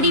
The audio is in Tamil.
பாடி